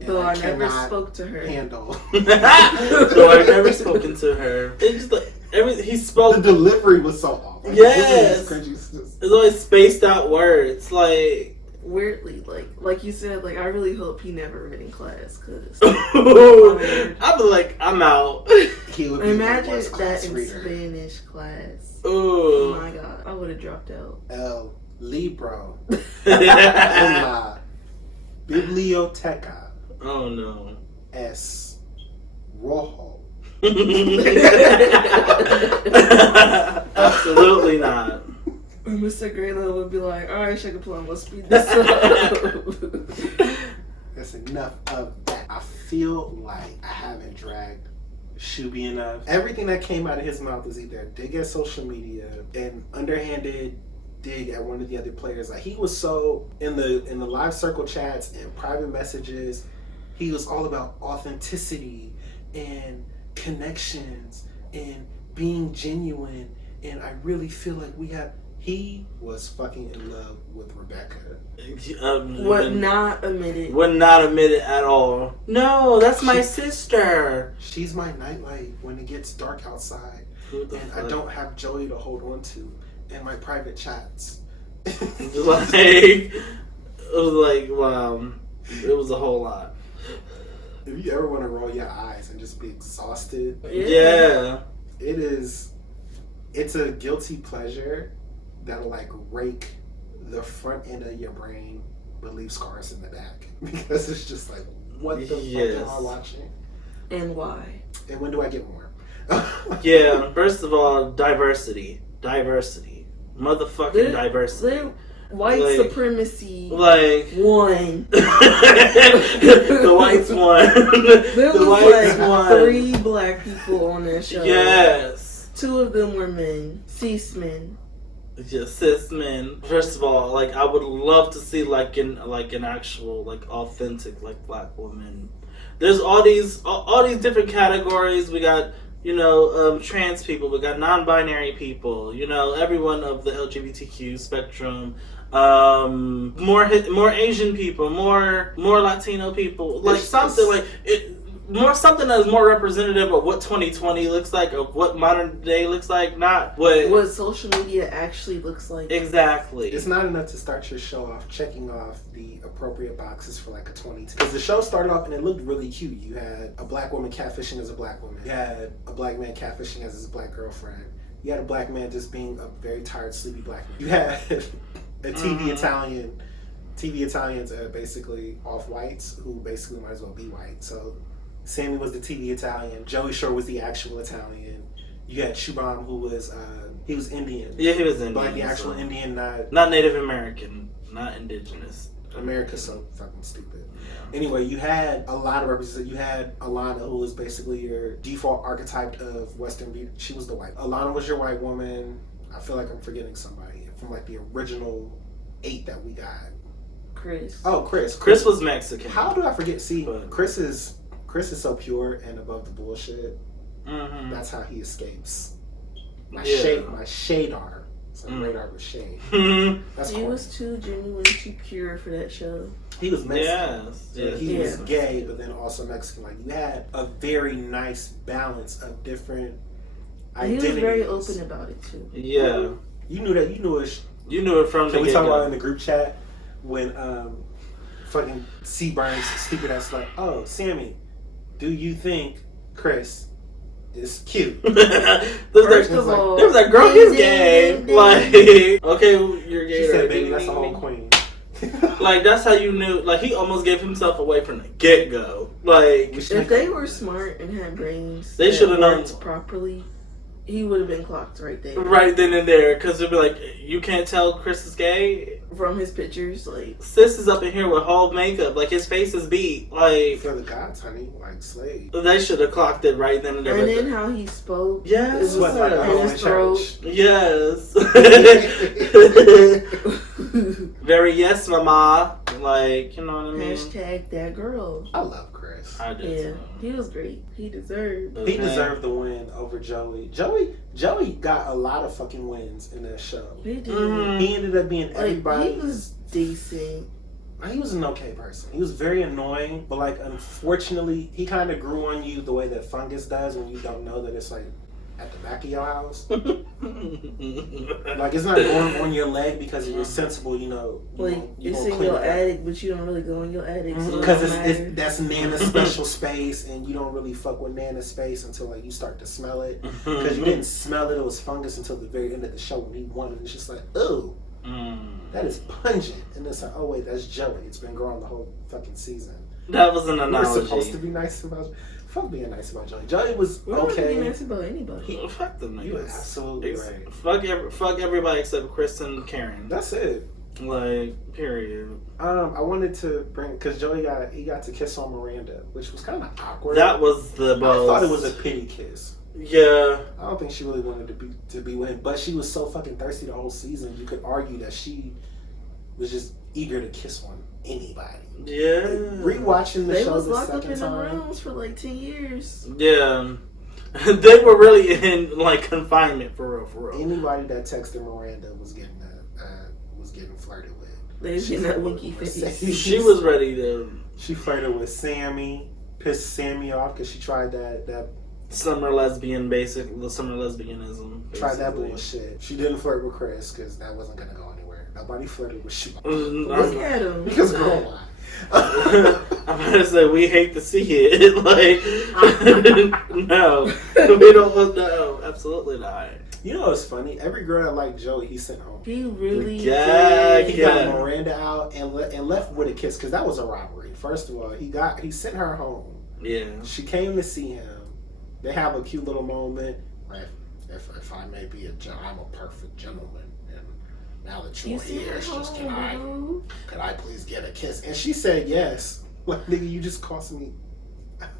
Though I never spoke to her. Handle. So I've never spoken to her. It's just like he spoke. The delivery was so awful. Yes. It's always spaced out words. Like weirdly, like you said, like I really hope he never read in class, cause I'd be like, I'm out. He would be imagine that in reader. Spanish class. Ooh. Oh my god, I would have dropped out. El libro en la biblioteca Oh no. es rojo. Absolutely not. Mr. Graylow would be like, all right, Sugar Plum, let's speed this up. That's enough of that. I feel like I haven't dragged Shuby enough. Everything that came out of his mouth was either a dig at social media and underhanded dig at one of the other players. Like he was so in the live circle chats and private messages, he was all about authenticity and connections and being genuine. And I really feel like he was fucking in love with Rebecca. Would not admit it. Would not admit it at all. No, that's my sister. She's my nightlight when it gets dark outside. And fuck? I don't have Joey to hold on to in my private chats. Like, it was like, wow. It was a whole lot. If you ever want to roll your eyes and just be exhausted, Yeah. It's a guilty pleasure that'll like rake the front end of your brain but leave scars in the back. Because it's just like, what the fuck am I watching? And why? And when do I get warm? Yeah, first of all, diversity. Motherfucking diversity. White supremacy. Like won. The whites won. There was whites like won. 3 black people on that show. Yes. 2 of them were men. Cis men. Just cis men. First of all, like I would love to see like an actual like authentic like black woman. There's all these different categories. We got trans people. We got non-binary people. Everyone of the LGBTQ spectrum. More Asian people. More Latino people. Like something like it. Something that is more representative of what 2020 looks like, of what modern day looks like, not what social media actually looks like. Exactly. It's not enough to start your show off checking off the appropriate boxes for like a 2010. Because the show started off and it looked really cute. You had a black woman catfishing as a black woman. You had a black man catfishing as his black girlfriend. You had a black man just being a very tired, sleepy black man. You had a TV Italian. TV Italians are basically off-whites who basically might as well be white. So Sammy was the TV Italian. Joey Shore was the actual Italian. You had Shubham, who was he was Indian. Yeah, he was Indian. But like the actual Indian, not Native American, not indigenous. America's so fucking stupid. Anyway, you had a lot of representatives. You had Alana, who was basically your default archetype of Western beauty. She was the white. Alana was your white woman. I feel like I'm forgetting somebody from like the original 8 that we got. Chris. Oh, Chris. Chris was Mexican. How do I forget? See, Chris is so pure and above the bullshit. Mm-hmm. That's how he escapes. My shadar. So radar with shade. That's he was too genuine, too pure for that show. He was Mexican. Yes. He was gay, but then also Mexican. Like you had a very nice balance of different identities. He was very open about it too. Yeah. You knew that. You knew it. You knew it from the Can we talk get-go. about it in the group chat when fucking Seaburns stupid ass like, oh, Sammy, do you think Chris is cute? First of all, it was like, girl, he's gay. Like, okay, you're gay. She said, baby, that's the whole queen. Like, that's how you knew. Like, he almost gave himself away from the get-go. Like, if they were smart and had brains, they should have known properly. He would have been clocked right there. Right then and there. Because they'd be like, you can't tell Chris is gay? From his pictures, like... Sis is up in here with whole makeup. Like, his face is beat. Like... For the gods, honey. Like, slave. They should have clocked it right then and there. And then how he spoke. Yes. It was like in his throat. Yes. Very yes, mama. Like, you know what I mean? Hashtag that girl. I love Chris. I did. Yeah, he was great. He deserved. He deserved the win over Joey. Joey got a lot of fucking wins in that show. He did. He ended up being everybody. He was decent. He was an okay person. He was very annoying, but like unfortunately, he kind of grew on you the way that fungus does when you don't know that it's like at the back of your house. Like it's not going on your leg because you're sensible, you know. It's in your attic, but you don't really go in your attic because that's Nana's special space, and you don't really fuck with Nana's space until like you start to smell it. Because you didn't smell it; it was fungus until the very end of the show when he won, and it's just like, ooh, that is pungent. And it's like, oh wait, that's Joey. It's been growing the whole fucking season. That was an analogy. We're supposed to be nice about. Fuck being nice about Joey. Joey was We're okay. Not being nice about anybody. Fuck them niggas. You absolutely right. Fuck everybody except Chris and Karen. That's it. Like, period. I wanted to bring because Joey got to kiss on Miranda, which was kind of awkward. That was the most. I thought it was a pity kiss. Yeah. I don't think she really wanted to be with him, but she was so fucking thirsty the whole season. You could argue that she was just eager to kiss on anybody. Yeah. Rewatching the they show was the locked up second in time. the rooms for like 10 years. Yeah. They were really in like confinement for real. Anybody that texted Miranda was getting flirted with. They was getting that winky face. She was ready to. She flirted with Sammy, pissed Sammy off because she tried that summer lesbianism. Basically. Tried that bullshit. She didn't flirt with Chris because that wasn't gonna go anywhere. Nobody flirted with Siobhan. Look at him. Because girl, why? I'm gonna say we hate to see it. Like, no, we don't. No, absolutely not. You know what's funny? Every girl that liked Joey, he sent home. He really did. He got Miranda out and left with a kiss because that was a robbery. First of all, he sent her home. Yeah. She came to see him. They have a cute little moment. If I may be I'm a perfect gentleman, and now that you're here, it's just could I please get a kiss? And she said yes. Like, nigga, you just cost me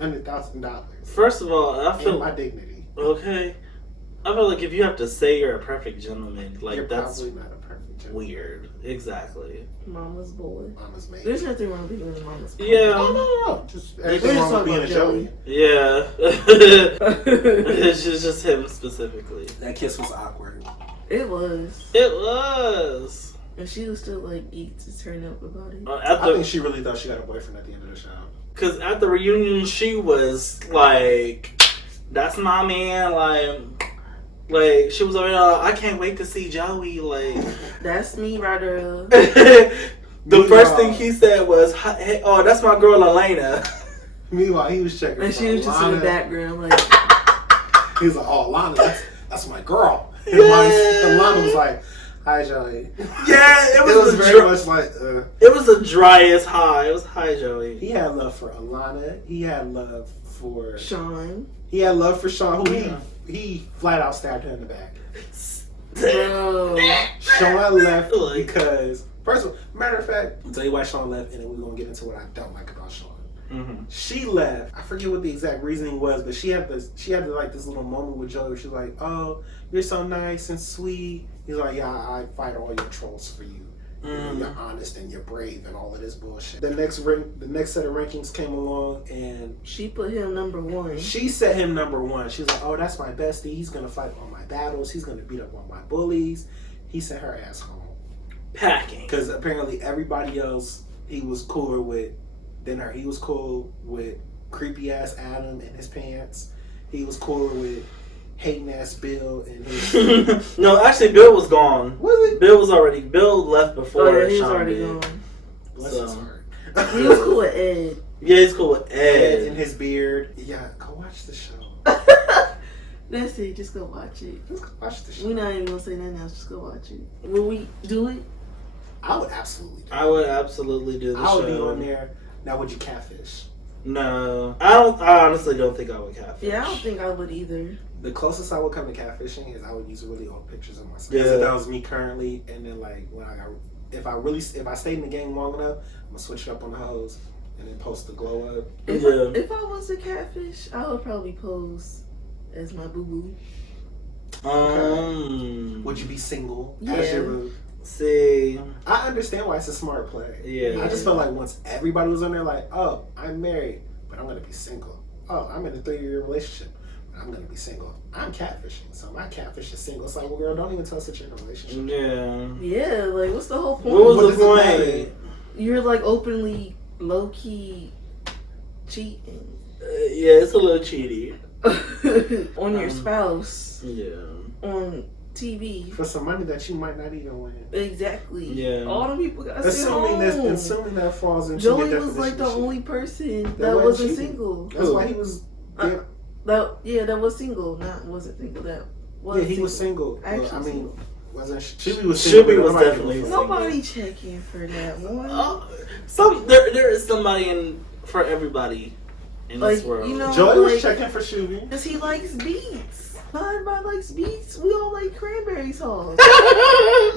$100,000. First of all, I feel my dignity. Okay. I feel like if you have to say you're a perfect gentleman, like you're that's probably not a perfect gentleman. weird. Exactly. Mama's boy. Mama's mate. There's nothing wrong with being a mama's boy. Yeah. No. Just everything wrong with being a Joey. Yeah. It's just him specifically. That kiss was awkward. It was. It was. And she was still like eat to turn up about it. I think she really thought she got a boyfriend at the end of the show. Because at the reunion, she was like, "That's my man." Like she was already like, I can't wait to see Joey. Like, that's me, Ryder. The first thing he said was, hey, "Oh, that's my girl, Elena." Meanwhile, he was checking. And she was just in the background, like. He was like, "Oh, Lana, that's my girl." And Yeah. Lana was like, "Hi, Joey." Yeah, it was very much like. It was the driest hi. It was hi, Joey. He had love for Alana. He had love for Sean. He had love for Sean, who he flat out stabbed her in the back. Bro. Sean left because, first of all, matter of fact, I'll tell you why Sean left, and then we're gonna get into what I don't like about Sean. Mm-hmm. She left. I forget what the exact reasoning was, but she had like this little moment with Joey where she was like, "Oh, you're so nice and sweet." He's like, "Yeah, I fight all your trolls for you. You're honest and you're brave and all of this bullshit." The next set of rankings came along, and she put him number one. She set him number one. She was like, "Oh, that's my bestie. He's gonna fight all my battles. He's gonna beat up all my bullies." He sent her ass home. Packing. Because apparently everybody else he was cooler with than her. He was cool with creepy ass Adam in his pants. He was cooler with hating ass Bill and his. No, actually, Bill was gone. Was it? Bill left before. Oh, yeah, he was Sean already did. gone. Bless his heart. He was cool with Ed. Yeah, he's cool with Ed Ed. and his beard. Yeah, go watch the show. That's it. Just go watch it. Just go watch the show. We're not even gonna say nothing else. Just go watch it. Will we do it? I would absolutely do it. I would absolutely do the show. I would be on there. Now, would you catfish? No, I don't. I honestly don't think I would catfish. Yeah, I don't think I would either. The closest I would come to catfishing is I would use really old pictures of myself. Yeah. As if that was me currently, and then like when if I stayed in the game long enough, I'm gonna switch it up on the hoes and then post the glow up. If I was a catfish, I would probably pose as my boo boo. Would you be single? Yeah. As your boo? See, I understand why it's a smart play. Yeah. I just felt like once everybody was on there, like, oh, I'm married, but I'm gonna be single. Oh, I'm in a 3-year relationship, but I'm gonna be single. I'm catfishing, so my catfish is single. It's like, well, girl, don't even tell us that you're in a relationship. yeah. Yeah, like what's the whole point? What was the does it point? You're like openly, low key cheating Yeah, it's a little cheaty. on your spouse Yeah. on TV. For some money that you might not even win. Exactly. Yeah. All the people got Assuming that falls into your Joey definition was like the of cheating. only person that That wasn't cheating. single. That's why he was. That was single, not wasn't single. That was Yeah, he was single. Actually, Well, I mean, single. wasn't Shibby was single? Shibby but was nobody definitely gave a fuck. Nobody checking for that one. There is somebody for everybody in Like, this world. you know, Joey was like, checking for Shibby. cause he likes beats. Not everybody likes beats. We all like cranberry sauce.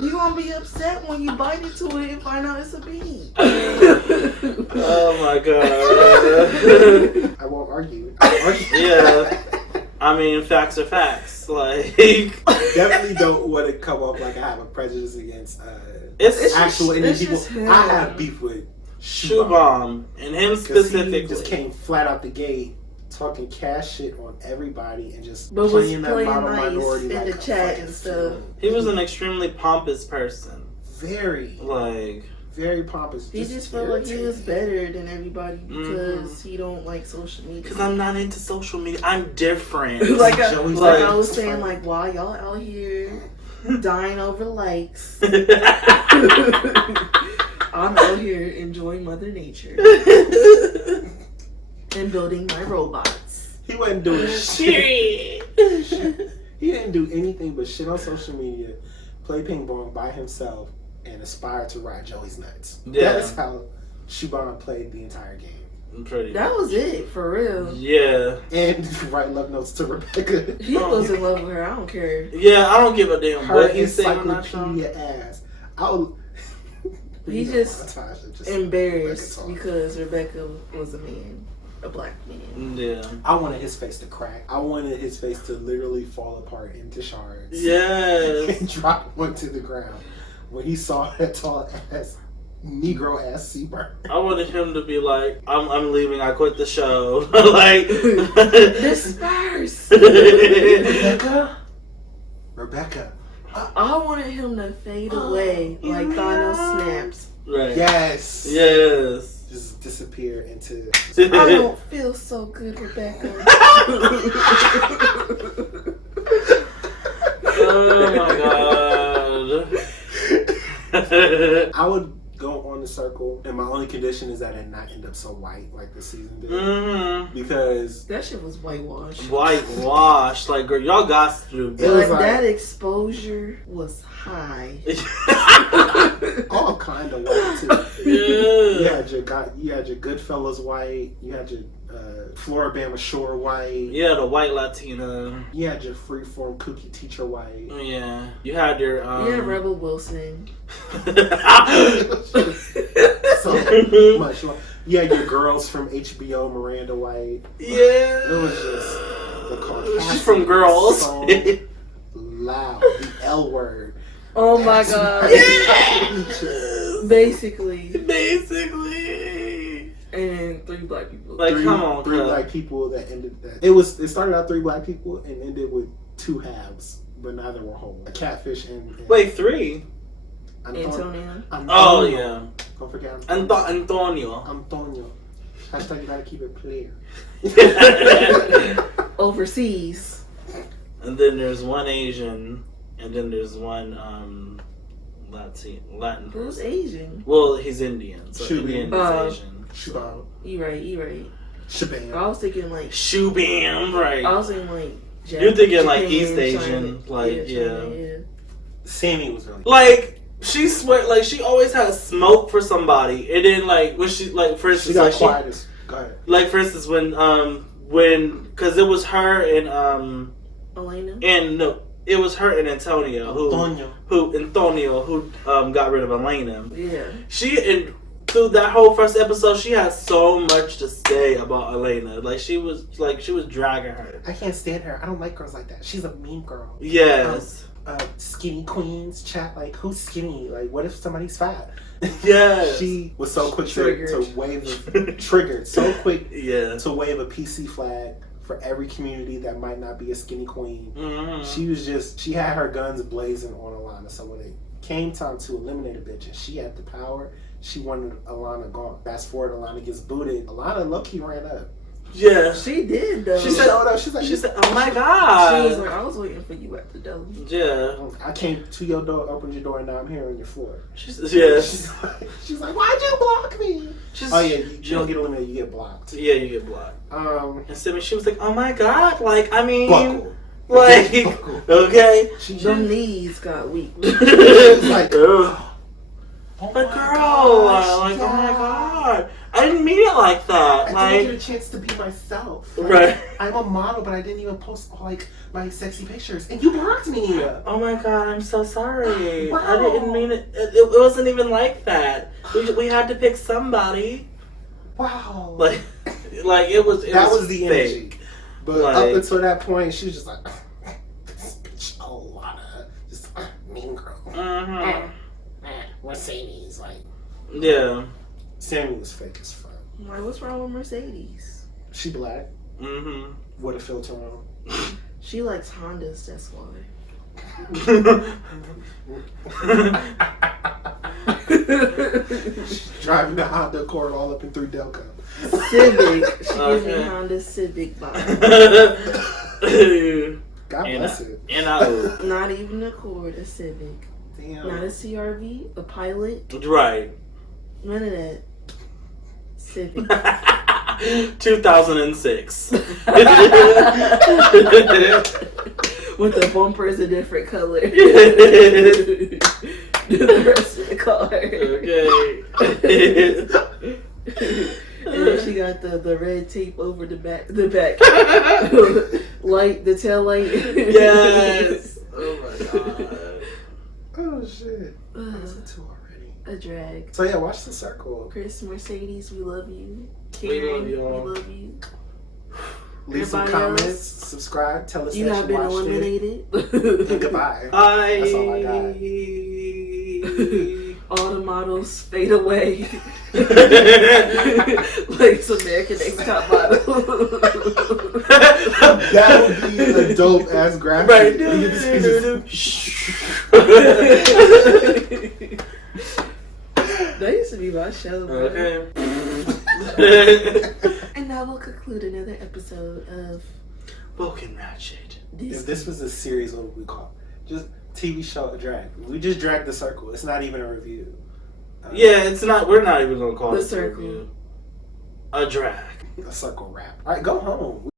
You gonna be upset when you bite into it and find out it's a beat. Oh my god. I won't argue. Yeah. I mean, facts are facts. Like, Definitely don't want to come up like I have a prejudice against it's actual Indian it's people. just him. I have beef with Shoe Bomb and him because specifically. he just came flat out the gate talking cash shit on everybody and just But was playing that playing model nice minority in like the a chat fucking and stuff. fool. He was an extremely pompous person. Very, Like, very pompous. He just felt like he was irritating. better than everybody because he don't like social media. because I'm not into social media. I'm different. like Joey's I like- was saying, like, why y'all out here dying over likes. I'm out here enjoying Mother Nature and building my robots. He wasn't doing shit. He didn't do anything but shit on social media, play ping pong by himself, and aspire to ride Joey's nuts. Yeah. That is how Siobhan played the entire game. That was it, for real. Yeah. And write love notes to Rebecca. He was in love with her. I don't care. Yeah, I don't give a damn Her what he's saying on that show. encyclopedia ass. I'll. He's just embarrassed because Rebecca was a man, a black man. Yeah. I wanted his face to crack. I wanted his face to literally fall apart into shards. Yes. And drop one to the ground when he saw that tall ass, Negro ass seabird. I wanted him to be like, I'm leaving, I quit the show. Like, disperse. Rebecca. I wanted him to fade away like Thanos snaps. Right. Yes. Yes. Just disappear into. I don't feel so good, Rebecca. Oh my god. I would go on the circle, and my only condition is that it not end up so white like the season did. Mm-hmm. Because that shit was whitewashed. Whitewash. Like, girl, y'all got to do. It was Like, like- that exposure was high. all kind of white too. Yeah. You had your Goodfellas white. You had your Floribama Shore white. Yeah, the white Latina. You had your Freeform Cookie Teacher white. Yeah. You had your Yeah, Rebel Wilson. So much. You had your girls from HBO, Miranda White. Yeah. It was just the Caucasian. She's from Girls. So loud. The L word. Oh my god. Basically. And then 3 black people. Like, come on, three cuz. black people that ended that. It started out 3 black people and ended with 2 halves, but neither were whole. A catfish and Wait, 3? Antonio. Oh, yeah. Don't forget Antonio. Antonio. Hashtag you gotta keep it clear. Overseas. And then there's one Asian, and then there's one Latin Who's person. Asian? Well, he's Indian, so Should be. Indian is Asian. Shubam. You right. Shabam. I was thinking like. Shubam, right? I was thinking like. You're thinking like Japan, East China. Asian, like China. Sammy was really Like she swear, like she always had smoke for somebody, and then like when she like for instance, she got like quiet as go ahead. like for instance when because it was her and Elena. and no, it was her and Antonio who got rid of Elena. Yeah. She and through that whole first episode, she had so much to say about Elena. Like she was dragging her. I can't stand her. I don't like girls like that. She's a mean girl. Yes. Skinny queens chat, like who's skinny? Like what if somebody's fat? Yes. She was so quick Triggered. to wave triggered so quick Yeah. to wave a PC flag for every community that might not be a skinny queen. Mm-hmm. She had her guns blazing on Alana. So when it came time to eliminate a bitch and she had the power, she wanted Alana gone. Fast forward, Alana gets booted. Alana low-key ran up. Yeah. She did though. She showed up. She's like, "Oh my god!" She was like, "I was waiting for you at the door." Yeah. I came to your door, opened your door, and now I'm here on your floor. She's She's like, why'd you block me? Oh yeah, you don't get eliminated, you get blocked. Yeah, you get blocked. And so she was like, "Oh my god!" Like, I mean, buckle. like, Buckle. okay. Them knees got weak. She's like, oh oh but my girl, gosh, like, yeah. oh my god, I didn't mean it like that. I didn't get Like, a chance to be myself. Like, right. I'm a model, but I didn't even post all like my sexy pictures, and you blocked me. oh my god, I'm so sorry. Wow. I didn't mean it. It wasn't even like that. We had to pick somebody. Wow. Like it was. That was the fake. energy. But Like- up until that point, she was just like, this bitch, a lot of just mean girl. Mm-hmm. Mercedes, like, Yeah. Sammy was fake as fuck. Like, what's wrong with Mercedes? She black Mm-hmm. with a filter on. She likes Hondas, that's why. She's driving the Honda Accord all up in 3 Delco. Civic. She gives me Okay. Honda Civic vibe. God bless it. N-I-O. Not even a Accord, a Civic. Damn. Not a CRV, a Pilot. Right. None of that. Civic. 2006. With the bumpers a different color. The rest of the car. Okay. And then she got the red tape over the back light, the tail light. Yes. Oh my god. Oh shit. That's a 2 already. A drag. So yeah, watch The Circle. Chris, Mercedes, we love you. We Karen, love y'all. we love you. Leave some Everybody comments, else, subscribe, tell us you that have you been watched eliminated. it. And goodbye. Bye. That's all I got. All the models fade away. Like some American Next Top Model. That would be a dope ass graphic. Right. That used to be my show, bro. Okay. And now we'll conclude another episode of wokeANDratchet. If this was a series, what would we call it? Just TV show drag. We just dragged The Circle. It's not even a review. Yeah, it's not. We're not even gonna call The it a Circle. review. A drag. A circle rap. All right, go home.